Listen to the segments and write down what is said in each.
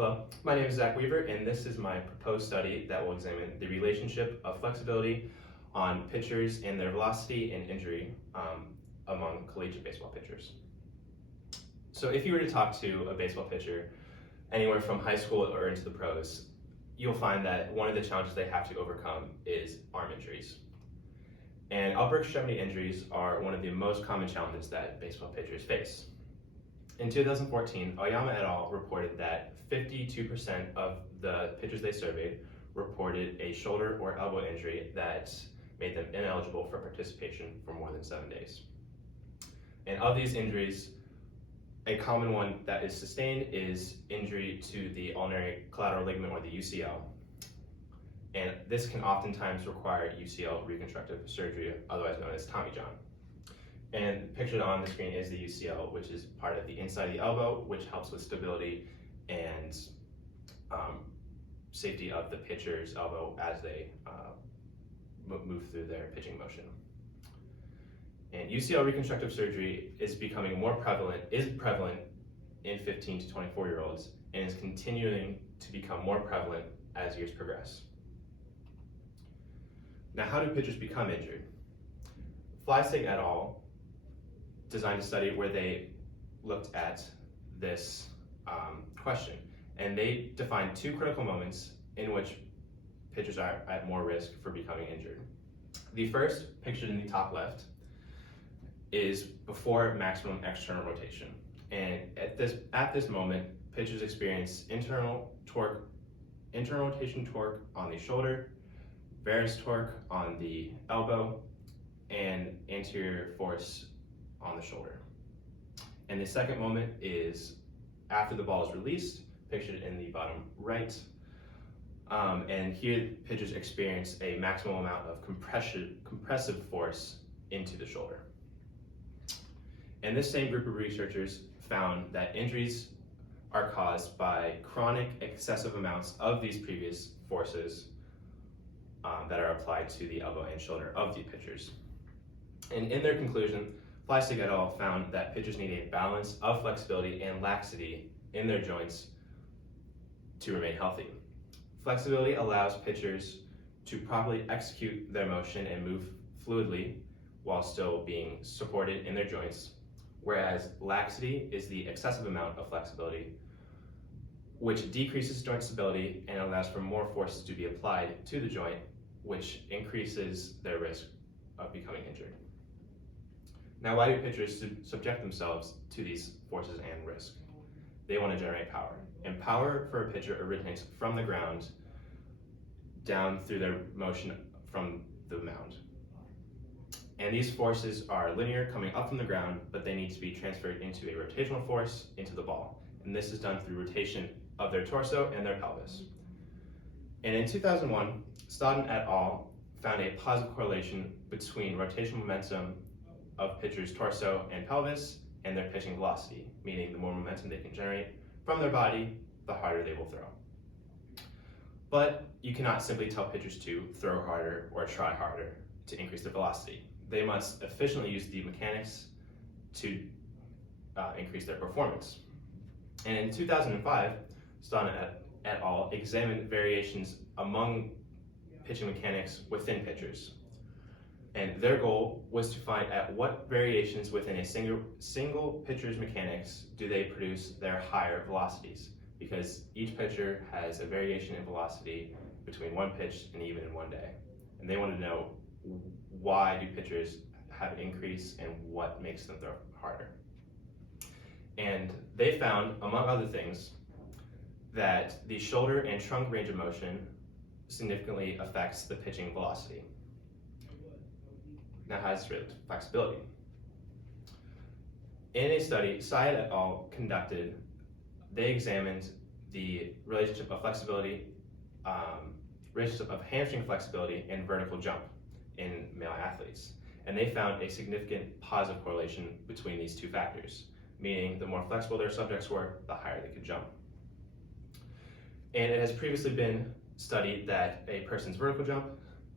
Hello, my name is Zach Weaver, and this is my proposed study that will examine the relationship of flexibility on pitchers and their velocity and injury among collegiate baseball pitchers. So if you were to talk to a baseball pitcher anywhere from high school or into the pros, you'll find that one of the challenges they have to overcome is arm injuries. And upper extremity injuries are one of the most common challenges that baseball pitchers face. In 2014, Oyama et al. Reported that 52% of the pitchers they surveyed reported a shoulder or elbow injury that made them ineligible for participation for more than 7 days. And of these injuries, a common one that is sustained is injury to the ulnar collateral ligament, or the UCL. And this can oftentimes require UCL reconstructive surgery, otherwise known as Tommy John. And pictured on the screen is the UCL, which is part of the inside of the elbow, which helps with stability and safety of the pitcher's elbow as they move through their pitching motion. And UCL reconstructive surgery is becoming prevalent in 15 to 24-year-olds, and is continuing to become more prevalent as years progress. Now, how do pitchers become injured? Fleisig et al. Designed a study where they looked at this question, and they defined two critical moments in which pitchers are at more risk for becoming injured. The first, pictured in the top left, is before maximum external rotation. And at this moment, pitchers experience internal rotation torque on the shoulder, varus torque on the elbow, and anterior force on the shoulder. And the second moment is after the ball is released, pictured in the bottom right. And here pitchers experience a maximum amount of compressive force into the shoulder. And this same group of researchers found that injuries are caused by chronic excessive amounts of these previous forces that are applied to the elbow and shoulder of the pitchers. And in their conclusion, Fleisig et al. Found that pitchers need a balance of flexibility and laxity in their joints to remain healthy. Flexibility allows pitchers to properly execute their motion and move fluidly while still being supported in their joints, whereas laxity is the excessive amount of flexibility, which decreases joint stability and allows for more forces to be applied to the joint, which increases their risk of becoming injured. Now, why do pitchers subject themselves to these forces and risk? They want to generate power. And power for a pitcher originates from the ground down through their motion from the mound. And these forces are linear, coming up from the ground, but they need to be transferred into a rotational force into the ball. And this is done through rotation of their torso and their pelvis. And in 2001, Stodden et al. Found a positive correlation between rotational momentum of pitchers' torso and pelvis and their pitching velocity, meaning the more momentum they can generate from their body, the harder they will throw. But you cannot simply tell pitchers to throw harder or try harder to increase their velocity. They must efficiently use the mechanics to increase their performance. And in 2005, Stodden et al. Examined variations among pitching mechanics within pitchers. And their goal was to find at what variations within a single pitcher's mechanics do they produce their higher velocities, because each pitcher has a variation in velocity between one pitch and even in one day. And they wanted to know, why do pitchers have an increase and what makes them throw harder? And they found, among other things, that the shoulder and trunk range of motion significantly affects the pitching velocity. Now, how does this relate to flexibility? In a study Syed et al. Conducted, they examined the relationship of hamstring flexibility and vertical jump in male athletes. And they found a significant positive correlation between these two factors, meaning the more flexible their subjects were, the higher they could jump. And it has previously been studied that a person's vertical jump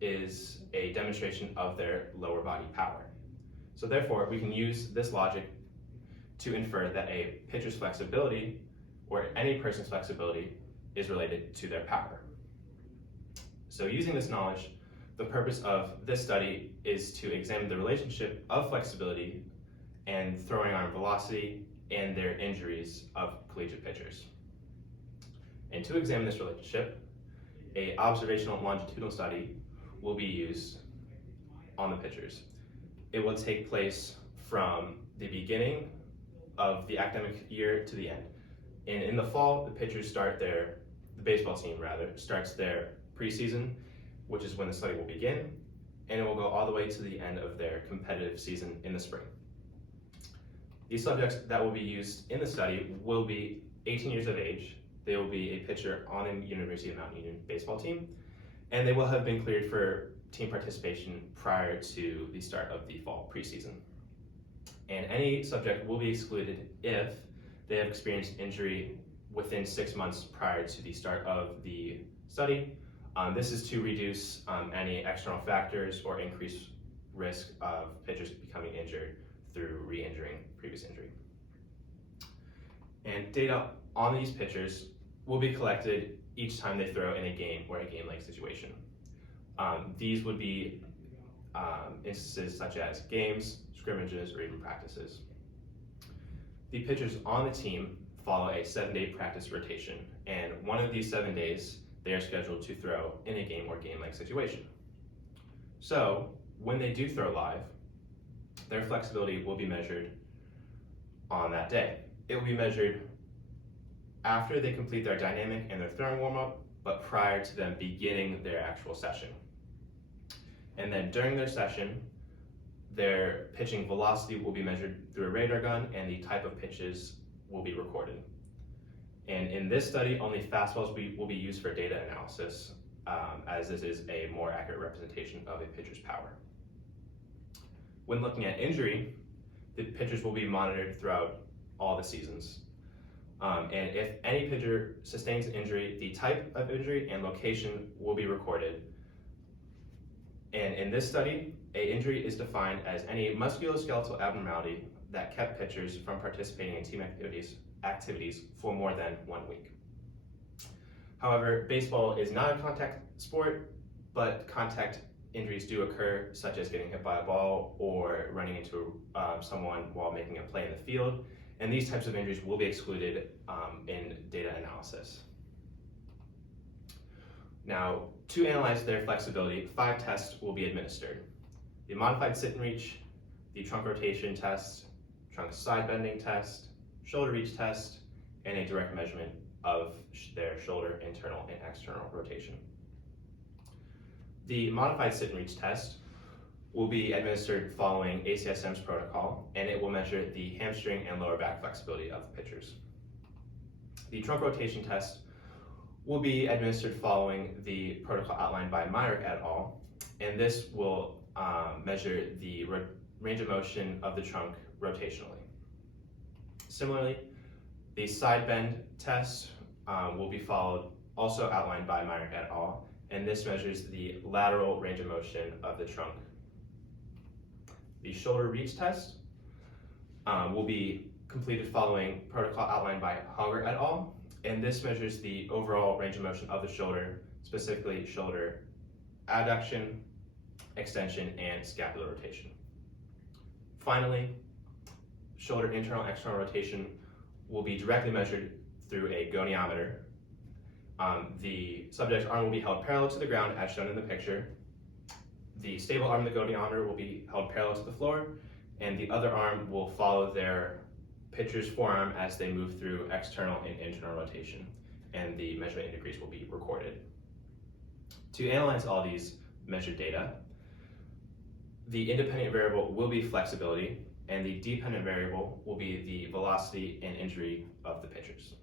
is a demonstration of their lower body power. So therefore, we can use this logic to infer that a pitcher's flexibility or any person's flexibility is related to their power. So using this knowledge, the purpose of this study is to examine the relationship of flexibility and throwing arm velocity and their injuries of collegiate pitchers. And to examine this relationship, an observational longitudinal study will be used on the pitchers. It will take place from the beginning of the academic year to the end. And in the fall, the baseball team starts their preseason, which is when the study will begin, and it will go all the way to the end of their competitive season in the spring. These subjects that will be used in the study will be 18 years of age. They will be a pitcher on the University of Mount Union baseball team, and they will have been cleared for team participation prior to the start of the fall preseason. And any subject will be excluded if they have experienced injury within 6 months prior to the start of the study. This is to reduce any external factors or increase risk of pitchers becoming injured through re-injuring previous injury. And data on these pitchers will be collected each time they throw in a game or a game-like situation. These would be instances such as games, scrimmages, or even practices. The pitchers on the team follow a 7-day practice rotation, and one of these 7 days they are scheduled to throw in a game or game-like situation. So when they do throw live, their flexibility will be measured on that day. It will be measured after they complete their dynamic and their throwing warm-up, but prior to them beginning their actual session. And then during their session, their pitching velocity will be measured through a radar gun, and the type of pitches will be recorded. And in this study, only fastballs will be used for data analysis, as this is a more accurate representation of a pitcher's power. When looking at injury, the pitchers will be monitored throughout all the seasons. And if any pitcher sustains injury, the type of injury and location will be recorded. And in this study, an injury is defined as any musculoskeletal abnormality that kept pitchers from participating in team activities for more than 1 week. However, baseball is not a contact sport, but contact injuries do occur, such as getting hit by a ball or running into someone while making a play in the field. And these types of injuries will be excluded in data analysis. Now, to analyze their flexibility, 5 tests will be administered. The modified sit and reach, the trunk rotation test, trunk side bending test, shoulder reach test, and a direct measurement of their shoulder internal and external rotation. The modified sit and reach test will be administered following ACSM's protocol, and it will measure the hamstring and lower back flexibility of pitchers. The trunk rotation test will be administered following the protocol outlined by Myrick et al., and this will measure the range of motion of the trunk rotationally. Similarly, the side bend test will be followed, also outlined by Myrick et al., and this measures the lateral range of motion of the trunk. The shoulder reach test will be completed following protocol outlined by Hauger et al., and this measures the overall range of motion of the shoulder, specifically shoulder abduction, extension, and scapular rotation. Finally, shoulder internal and external rotation will be directly measured through a goniometer. The subject's arm will be held parallel to the ground as shown in the picture. The stable arm of the goniometer will be held parallel to the floor, and the other arm will follow their pitcher's forearm as they move through external and internal rotation, and the measurement in degrees will be recorded. To analyze all these measured data, the independent variable will be flexibility, and the dependent variable will be the velocity and injury of the pitchers.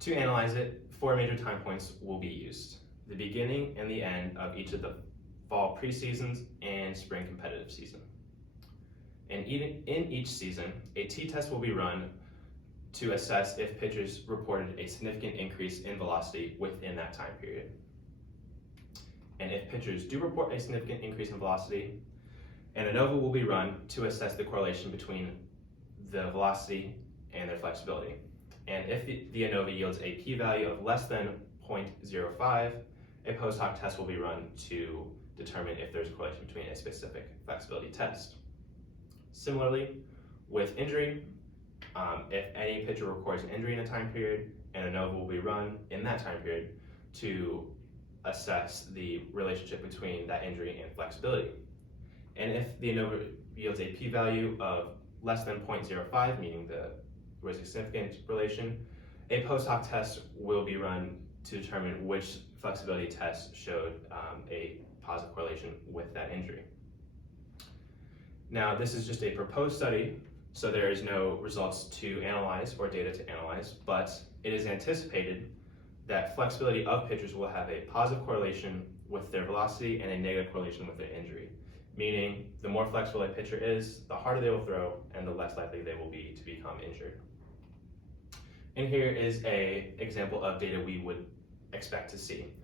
To analyze it, 4 major time points will be used: the beginning and the end of each of the fall preseasons and spring competitive season. And even in each season, a t-test will be run to assess if pitchers reported a significant increase in velocity within that time period. And if pitchers do report a significant increase in velocity, an ANOVA will be run to assess the correlation between the velocity and their flexibility. And if the ANOVA yields a p-value of less than 0.05, a post hoc test will be run to determine if there's a correlation between a specific flexibility test. Similarly, with injury, if any pitcher records an injury in a time period, an ANOVA will be run in that time period to assess the relationship between that injury and flexibility. And if the ANOVA yields a p-value of less than 0.05, meaning there was a significant relation, a post hoc test will be run to determine which flexibility test showed a positive correlation with that injury. Now, this is just a proposed study, so there is no results to analyze or data to analyze, but it is anticipated that flexibility of pitchers will have a positive correlation with their velocity and a negative correlation with their injury, meaning the more flexible a pitcher is, the harder they will throw and the less likely they will be to become injured. And here is an example of data we would expect to see.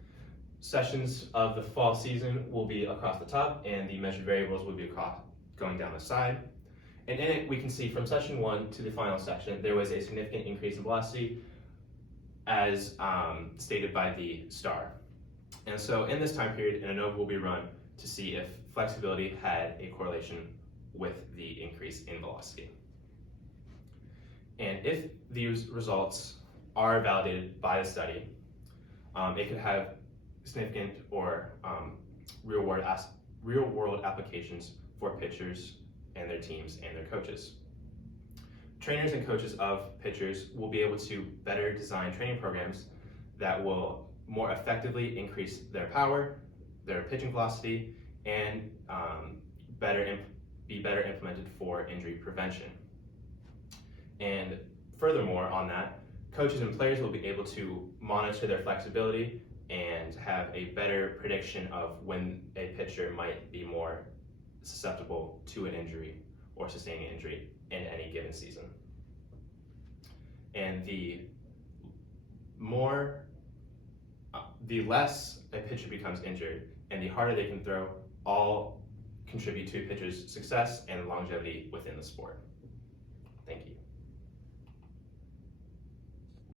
Sessions of the fall season will be across the top and the measured variables will be going down the side. And in it, we can see from session 1 to the final session, there was a significant increase in velocity as stated by the star. And so in this time period, an ANOVA will be run to see if flexibility had a correlation with the increase in velocity. And if these results are validated by the study, it could have significant or real-world applications for pitchers and their teams and their coaches. Trainers and coaches of pitchers will be able to better design training programs that will more effectively increase their power, their pitching velocity, and be better implemented for injury prevention. And furthermore on that, coaches and players will be able to monitor their flexibility and have a better prediction of when a pitcher might be more susceptible to an injury or sustaining an injury in any given season. And the less a pitcher becomes injured and the harder they can throw, all contribute to a pitcher's success and longevity within the sport.